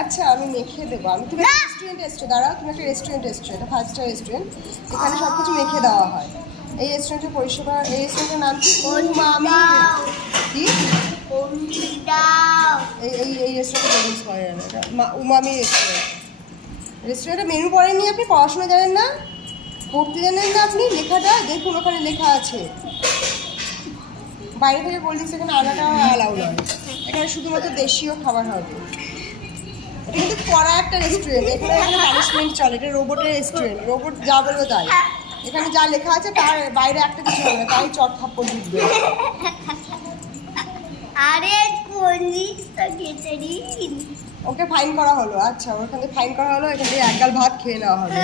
আচ্ছা আমি মেখে দেবো। আমি তুমি রেস্টুরেন্টে এসছো, দাঁড়াও, তুমি একটা রেস্টুরেন্টে এসছো, এটা 5 স্টার রেস্টুরেন্ট, এখানে সব কিছু মেখে দেওয়া হয়। এই রেস্টুরেন্টের পরিষেবা, এই রেস্টুরেন্টের নাম কি? উমামি। কি এই রেস্টুরেন্টে বলুন পড়ে না, উমামি রেস্টুরেন্ট। রেস্টুরেন্টে মেনু পড়েননি আপনি? পড়াশোনা জানেন না, পড়তে জানেন না আপনি? লেখাটা দেখুন, ওখানে লেখা আছে। বাইরে থেকে কোল্ড ড্রিঙ্কস এখানে আনাটা অ্যালাউ নয়, এখানে শুধুমাত্র দেশীয় খাবার হবে। এটা কিন্তু কড়া একটা রেস্টুরেন্ট, এখানে ম্যানেজমেন্ট চলে, এটা রোবটের রেস্টুরেন্ট, রোবট যা বলবে তাই। এখানে যা লেখা আছে তার বাইরে একটা কিছু হবে না, তাই চট থাপ্পড় দিবে। আরে কোনটা গেছারি ওকে ফাইন করা হলো। আচ্ছা ওখানে ফাইন করা হলো, এখান থেকে এক গাল ভাত খেয়ে নেওয়া হবে।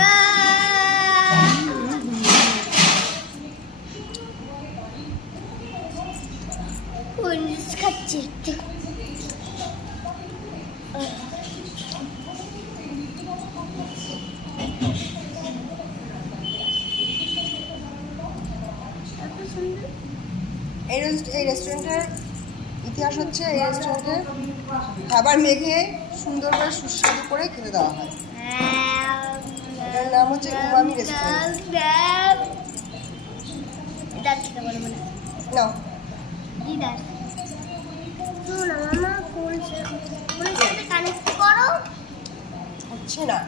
পুলিশ খাচ্ছে এই রেস্টুরেন্টের ইতিহাস হচ্ছে, এই রেস্টুরেন্টে খাবার মেখে সুন্দর করে সুস্বাদু করে খেতে দেওয়া হয়। এটার নাম হচ্ছে উমামি রেস্টুরেন্ট। নাও হচ্ছে না।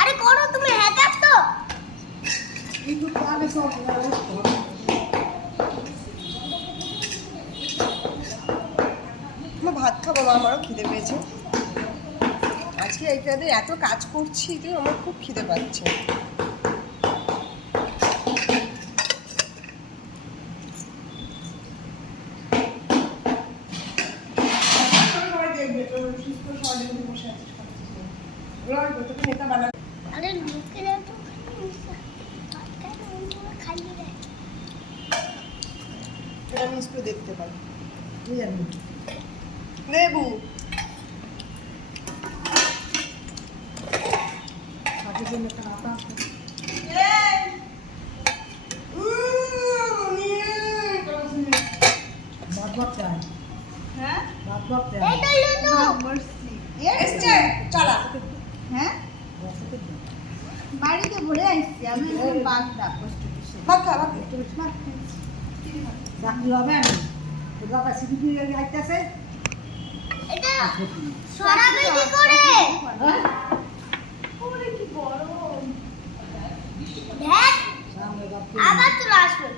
আরে করো তুমি, হ্যাকার তো। আমি ভাত খাবো, মা, আমারও খিদে পেয়েছে। আজকে এইটাদের এত কাজ করছি তো আমার খুব খিদে পাচ্ছে। আরে লোকের এত খাইয়ে দেয়। আমি একটু দেখতে পাই লেবু। বাড়িতে ভরে আসছি আমি, বাঘটা কষ্ট চাকরি হবে আমি বাবা সিকিউরিটি আইতেছে। এটা সরাবে কি করে? কি বড় দেখ আবার তো আসবে।